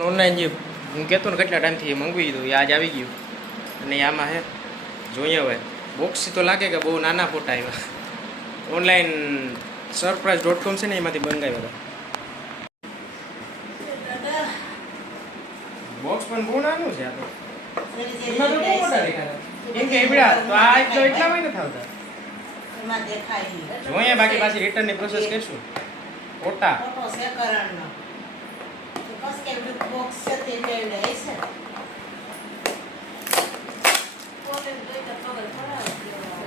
Online જે હું કહેતો ને કેટલા ટાઈમથી મંગાવી દીધું એ આજ આવી ગયું અને આમાં હે જોઈએ હવે બોક્સથી તો લાગે કે બહુ નાના ફોટા આવ્યા. ઓનલાઈન સરપ્રાઈઝ.com છે ને એમાંથી મંગાવ્યા હતા. બોક્સ પણ બહુ નાનું છે આ તો. એમાં તો બહુ મોટા દેખાતા. કેમ કે એવડા તો આ તો એટલા હોય ને થાવતા. એમાં દેખાય. જોઈએ બાકી પાછી રિટર્નની પ્રોસેસ કરશું. ફોટા છે કરણનો. બસ કે બોક્સ છે તે લેવડે છે. કોને દોઈ તો ખબર પડે.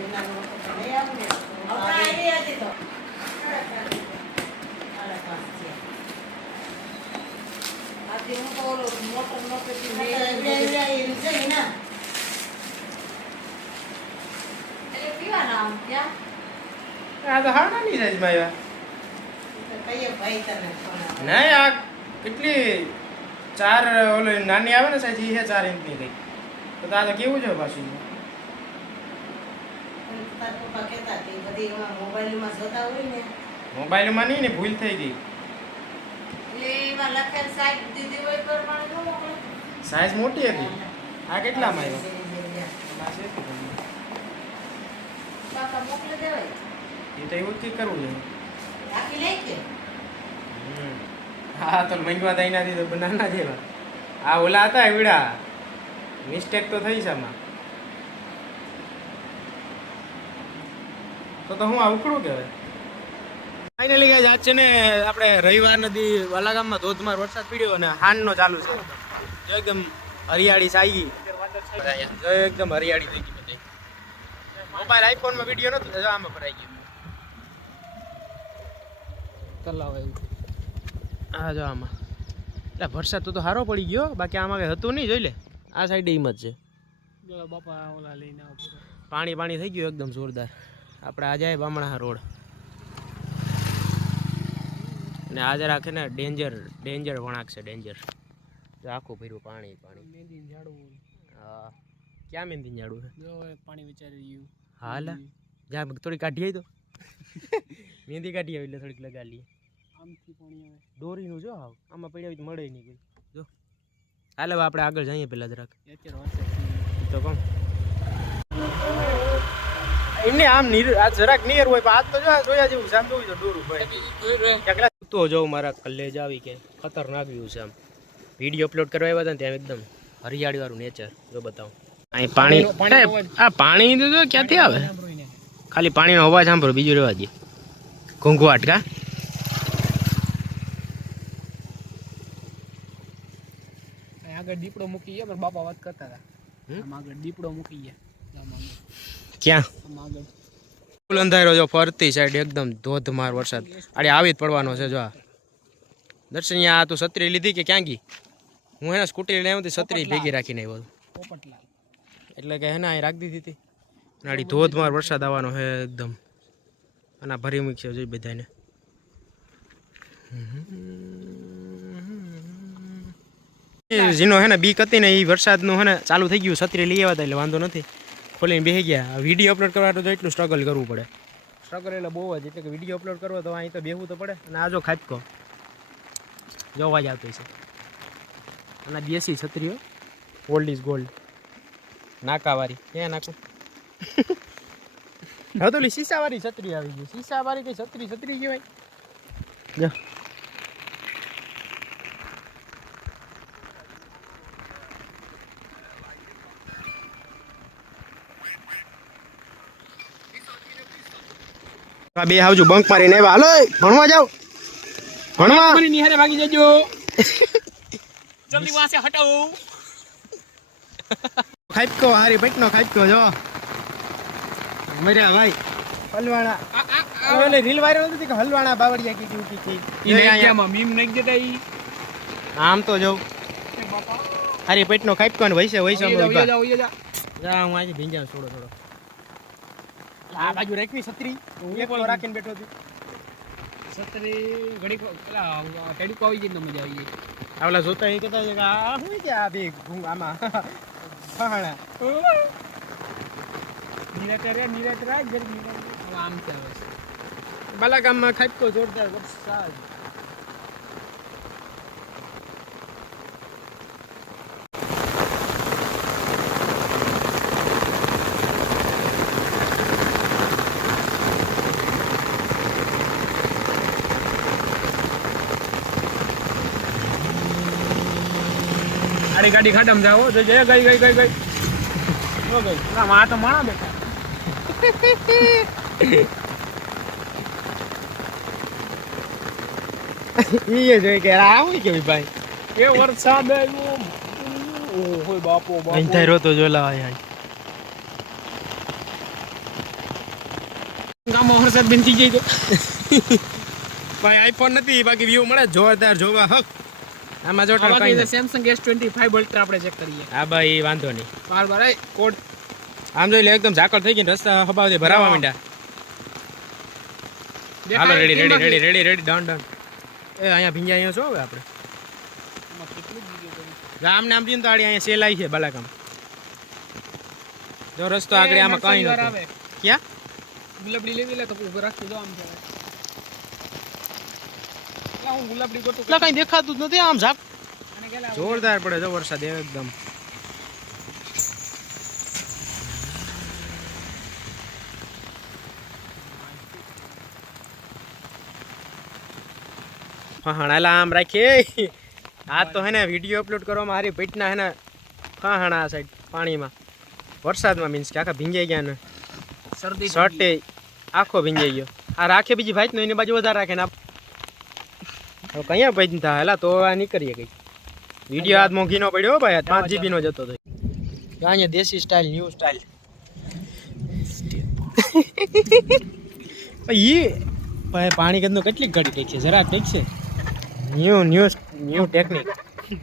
એના નો તો લઈ આવને. આપણા આઈડિયા હતી તો. આથી હું તો ઓલો મોટર થી એવડા એ છે ને. એટલે પીવાના આમ ત્યાં. આ તો હાડાની સાઈઝમાં આવ્યા. કઈએ ભાઈ તને ફોન નહીં આ કેટલી 4 ઓલો નાની આવે ને સાઈઝ એ 4 ઇંચની થઈ તો આ તો કેવું છે પાછું. તાર પપ્પા કહેતા કે બધી મોબાઈલમાં જોતા હોય ને મોબાઈલમાં નહીં ને ભૂલ થઈ ગઈ. એટલે એમાં લખેલ સાઈઝ દીધી હોય પ્રમાણે ન મોકલે. સાઈઝ મોટી હતી. આ કેટલામાં આવ્યો? કાકા મોકલી દેવાય. એ તો એવું જ કરવું જોઈએ. રાખી લે કે હા તો મંગવા થઈ નથી તો બનાના જેવા આ ઓલા હતા એવડા મિસ્ટેક તો થઈ છે આમાં. તો હું આ ઉકળું કહેવાય. ફાઇનલી ગાઈસ આજ છે ને આપણે રવિવાર નદી વાલા ગામમાં ધોધમાર વરસાદ પડ્યો અને હાનનો ચાલુ છે. જો એકદમ હરિયાળી છાઈ ગઈ. જો એકદમ હરિયાળી થઈ ગઈ બધી. મોબાઈલ આઈફોનમાં વિડીયો નથી જો આમાં ભરાઈ ગયો. તલાવ એવું હા જો આમાં એટલે વરસાદ તો સારો પડી ગયો બાકી આમાં કઈ હતું નહીં. જોઈ લે આ સાઈડ એમ જ છે. બાપા ઓલા લઈને પાણી પાણી થઈ ગયું એકદમ જોરદાર. આપણે આ જાય બામણા રોડ અને આજે રાખે ને ડેન્જર વણાક છે ડેન્જર. જો આખું ભર્યું પાણી પાણી. મેંદી ઝાડું હા ક્યાં મેંદી ઝાડું છે? જો પાણી વિચારી ગયું. હાલ જા થોડી કાઢી આવી તો મેંદી કાઢી આવી એટલે થોડીક લગા લઈએ. દોરીનું જો આવ આમાં પડ્યા મળે નહીં કોઈ. જો હાલ હવે આપણે આગળ જઈએ પેલા જરાક તો કહું એમને આમ આ જરાક નિયર હોય પણ આજ તો જો જોયા જેવું શાંત હોય તો દોરું ભાઈ તો જો મારા કલેજ આવી કે ખતરનાક વ્યૂ છે. આમ વિડીયો અપલોડ કરવા આવ્યા હતા ને ત્યાં એકદમ હરિયાળી વાળું નેચર જો બતાવું. અહીં પાણી આ પાણી તો જો ક્યાંથી આવે ખાલી પાણીનો અવાજ સાંભળો બીજું રહેવા દે ઘૂંઘવાટ કા. આગળ દીપડો મૂકી ગયા પણ બાપા વાત કરતા હતા. આગળ દીપડો મૂકી ગયા. ક્યાં આગળ ફૂલ અંધારો જો ફરતી સાઈડ એકદમ ધોધમાર વરસાદ આડે આવી જ પડવાનો છે. જો દર્શન આ તું છત્રી લીધી કે ક્યાં ગઈ? હું એને સ્કૂટી લઈને આવ્યો છત્રી ભેગી રાખીને આવ્યો પોપટલાલ એટલે કે હે ને અહીં રાખી દીધી હતી. આડી ધોધમાર વરસાદ આવવાનો છે એકદમ. આના ભરી મૂકશે જોઈ બધાને. જેનો હે ને બીક હતી ને એ વરસાદનું હે ને ચાલુ થઈ ગયું. છત્રી લઈ આવ્યા હતા એટલે વાંધો નથી. ખોલીને બેસી ગયા. વિડીયો અપલોડ કરવા તો એટલું સ્ટ્રગલ કરવું પડે. સ્ટ્રગલ એટલે બહુ જ એટલે કે વિડીયો અપલોડ કરવો તો અહીં તો બેસવું તો પડે. અને આ જો ખાપકો જો અવાજ આવતો છે. અને દેશી છત્રીઓ ઓલ્ડ ઇઝ ગોલ્ડ નાકાવાળી ક્યાં નાખું હવે તો શીશાવાળી છત્રી આવી ગઈ. શીશાવાળી કઈ છત્રી કહેવાય. જો બે આવજો બંક મારીને આવ્યા. હાલો ભણવા જાવ ભણવા મારી નિહારે ભાગી જજો જલ્દી વહાં સે હટો. ખાઈપકો હારી પેટનો ખાઈપકો જો મર્યા ભાઈ હલવાણા. ઓલે રીલ વાયરલ હતી કે હલવાણા બાવળિયા કીધી ઉકી થી ઈ નાખ્યામાં મીમ નાખી દેતા ઈ આમ તો જો હારી પેટનો ખાઈપકો ને વૈસે જાઓ જા હું આજે ભીંજા થોડો થોડો આ બાજુ રાખવી છત્રી હું એક રાખીને બેઠો છું. છત્રી ઘડી પેલા ટેડુકો આવી ગઈ તો મજા આવી ગઈ. આવલા જોતા એ કહેતા કે આ શું કે આ બે આમાં ફહાણા નિરાતે રાજ ગરમી આમ છે. બાલા ગામમાં ખાઈપકો જોરદાર વરસાદ. મારી ગાડી ખાડામાં જાવ તો જય ગઈ ગઈ ગઈ ગઈ ઓ ગઈ ના માં તો માણા બેઠા ઈ જોઈ કે આવું કે ભાઈ એ વરસાદ આવ્યો ઓય બાપો બાપો અંધારો તો જોલા આયા ગામમાં વરસાદ બેન થઈ જાય તો ભાઈ આઈફોન નથી બાકી વ્યૂ મળે જોરદાર જોવા હક આમાં જો બાકી સેમસંગ S25 અલ્ટ્રા આપણે ચેક કરીએ હા ભાઈ વાંધો નહીં બાર બાર કોડ આમ જોઈ લે એકદમ ઝાકળ થઈ ગઈ રસ્તા હબાવથી ભરાવા માંડ્યા હાલો ready ready ready ready ready done done એ અહીંયા ભીંજાઈ છો હવે આપણે ગામ નામ દીન તો આડી અહીંયા સેલ આવી છે બાલાકામ જો રસ્તો આગળ આમાં કઈ નથી ક્યાં ગુલાબડી લેવી લે તો ઉભો રાખી દો આમ જરા લા હું ગુલાબડી ગોતો એટલે કઈ દેખાતું જ નથી આમ ઝાક અને કેલા જોરદાર પડે જો વરસાદ એકદમ હાણા આમ રાખીએ આ તો હે ને વિડીયો અપલોડ કરવામાં મારી પેટના હે ને હાણા આ સાઈડ પાણીમાં વરસાદમાં મીન્સ કે આખા ભીંજાઈ ગયા ને શરદી શર્ટે આખો ભીંજાઈ ગયો આ રાખે બીજી ભાઈ એની બાજુ વધારે રાખે ને હવે કયા ભાઈ થાય હેલા તો આ નીકળીએ કઈ વિડીયો આજ મોંઘી નો પડ્યો ભાઈ 5 GB નો જતો હતો અહીંયા દેશી સ્ટાઇલ ન્યૂ સ્ટાઇલ ભાઈ પાણી કદનું કેટલી ઘડી ટેક છે જરા ટેક છે ન્યૂ ટેકનિક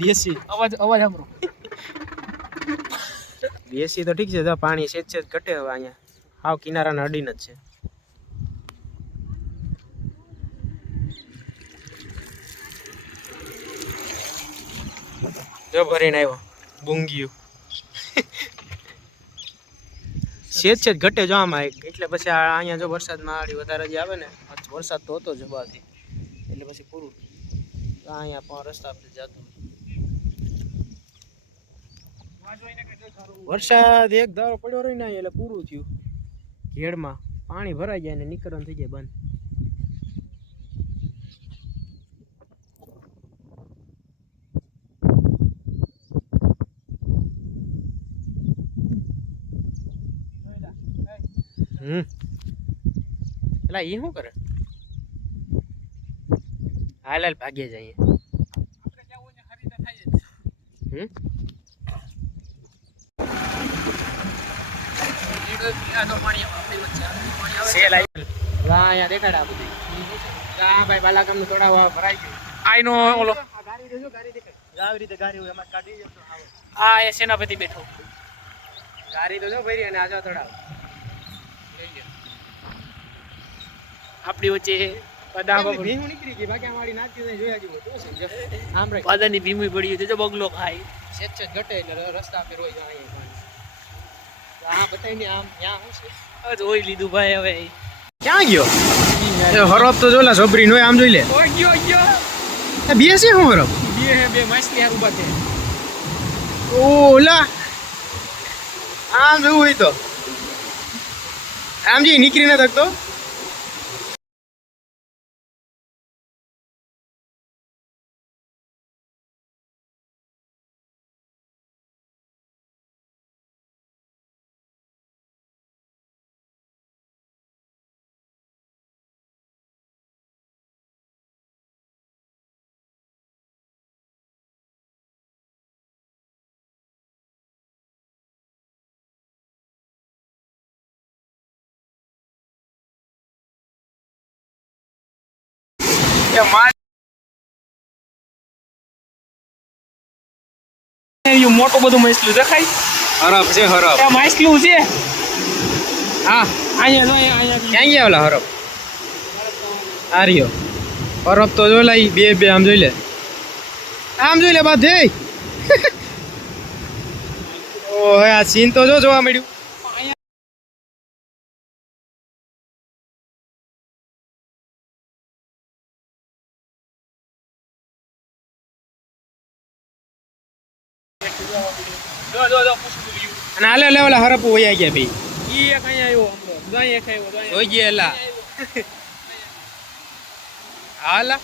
દેશી અવાજ સાંભળો દેશી તો ઠીક છે જો પાણી સેજ ઘટે હવે અહીંયા હાવ કિનારાના અડીને જ છે જો ભરીને આવ્યો બુંગિયું સેજ ઘટે જો આમાં એટલે પછી અહીંયા જો વરસાદમાં આડી વધારે જે આવે ને વરસાદ તો હતો જ બાથી એટલે પછી પૂરું અહીંયા પણ રસ્તા પર જતો વરસાદ એક ધારો પડ્યો રહી ને એટલે પૂરું થયું ઘેડમાં પાણી ભરાઈ જાય ને નીકળવાનું થઈ જાય બંધ એટલે એ શું કરે હાલ હાલ ભાગ્યે જઈએ અહીંયા દેખાડા બધી ભાઈ બાલાકામ નું થોડા ભરાઈ ગયું આઈ નો ઓલો ગાડી દેજો ગાડી દેખાય આવી રીતે ગાડી એમાં કાઢી જતો આ એ સેનાપતિ બેઠો ગાડી તો જો ભરી અને આજા થોડા આપણી વચ્ચે ભીમું નીકળી ગઈ બાકી અમારી નાચી જોયા જેવું તો સમજો આમ રે પાદાની ભીમું પડી છે જો બગલો ખાય સેજ ઘટે એટલે રસ્તા પર રોઈ જાય આ બતાઈને આમ ત્યાં શું છે જોઈ લીધું ભાઈ હવે ક્યાં ગયો એ હરફ તો જોલા છોબરી નો આમ જોઈ લે ગયો એ બે છે શું હરફ બે માછલી હાર ઉભા છે ઓલા આમ જોવું હોય તો આમ જે નીકળી ન શકતો મોટું બધું માછલું દેખાય હરફ છે હરફ આ માછલું છે હા અહીંયા જો અહીંયા ક્યાં ગયા ઓલા હરફ આ રહ્યો હરફ તો જોઈ લે બે આમ જોઈ લે બાધે ઓ આ સીન તો જો જોવા મળ્યું અને હાલે લેવલા હરપ વયા ગયા ભાઈ ઈ એક અહીંયા આવ્યો હમણાં એક આવ્યો જોઈ ગયા એલા હાલા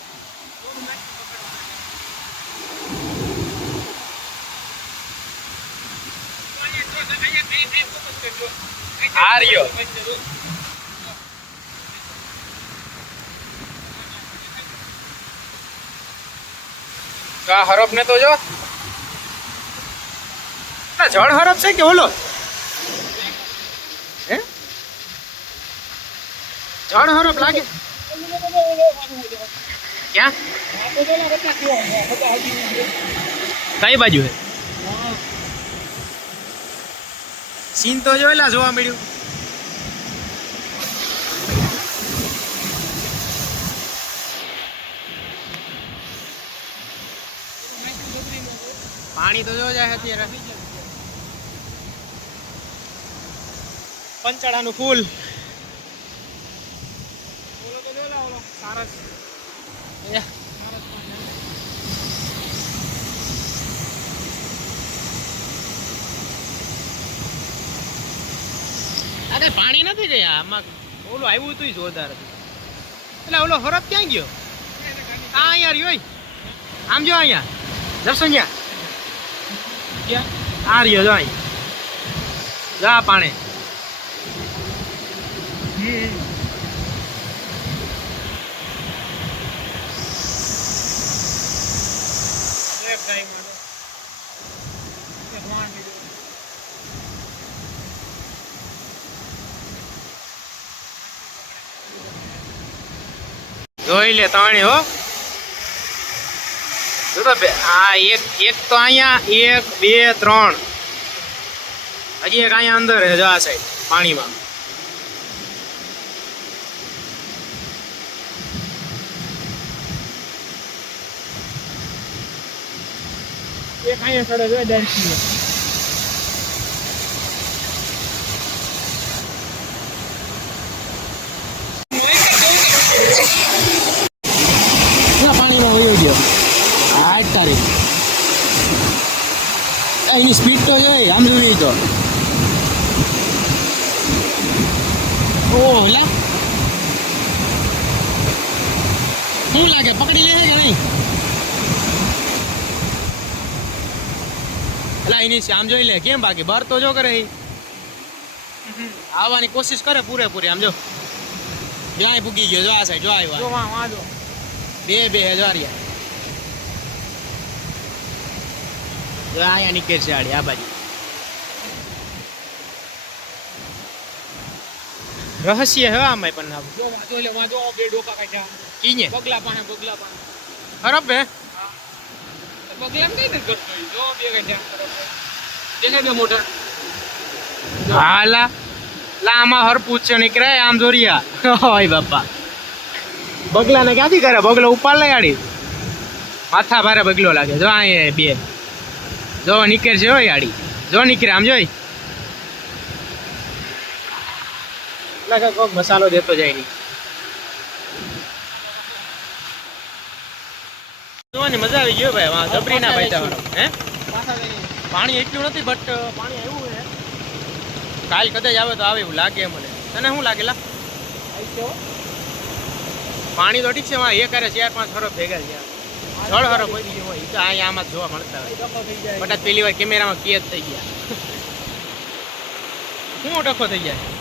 આ રહ્યો તો આ હરફ ને તો જો ના જળ હરફ છે કે ઓલો હે જળ હરફ લાગે ક્યાં કઈ બાજુ હે સીન તો જોયેલા જોવા મળ્યું પાણી તો જો જાય અત્યારે પંચાળાનું ફૂલ અરે પાણી નથી ગયા આમાં ઓલું આવ્યું હતું જોરદાર એટલે ઓલો હરફ ક્યાં ગયો આ અહીંયા રહ્યો આમ જો અહીંયા દર્શન ક્યાં આ રહ્યો જો અહીંયા જા પાણી જોઈ લે તાણી હો જો તો આ એક તો અહીંયા 1 2 3 હજી એક અહીંયા અંદર હે જો આ સાઈડ પાણીમાં એક અહીંયા સડે જો ડાયરેક્ટ પાણીમાં વયો ગયો 8 તારીખ એની સ્પીડ તો જોઈ આમ જોઈ તો ઓહ લા શું લાગે પકડી લે કે નહીં એલા એની આમ જોઈ લે કેમ બાકી બર તો જો કરે આવવાની કોશિશ કરે પૂરેપૂરી આમ જો જ્યાં પૂગી ગયો જો આ સાઈડ જો આવ્યો જો વાંધો બે હજાર જો અહીંયા નીકળે છે આડી આ બાજુ રહસ્ય હે આમાં પણ ના જો લે માં જો બે ડોકા કાઢ્યા કીને બગલા પાસે ખરાબ હે બગલા કઈ દે કરતો જો બે કાઢ્યા દેખે બે મોટર હાલા લામાં હર પૂછ્યો નીકળે આમ જોરિયા ઓય બાપા બગલાને ક્યાંથી કરે બગલો ઉપાડ લઈ આડી માથા ભારે બગલો લાગે જો અહીંયા બે જો નીકળે છે હોય આડી જો નીકળે આમ જોઈ લાગે કોક મસાલો દેતો જાય નહીં જોવાની મજા આવી ગયો ભાઈ વાં જબરીના ભાઈ હે પાણી એટલું નથી બટ પાણી આવ્યું છે કાલ કદાચ આવે તો આવે એવું લાગે મને તને શું લાગેલા પાણી તો ઠીક છે એક કરે 4-5 હરફ ભેગા છે 6 હરફ વધી ગયો હોય તો અહીંયા આમાં જોવા મળતા હોય બટ પેલી વાર કેમેરામાં કેદ થઈ ગયા શું ટકો થઈ જાય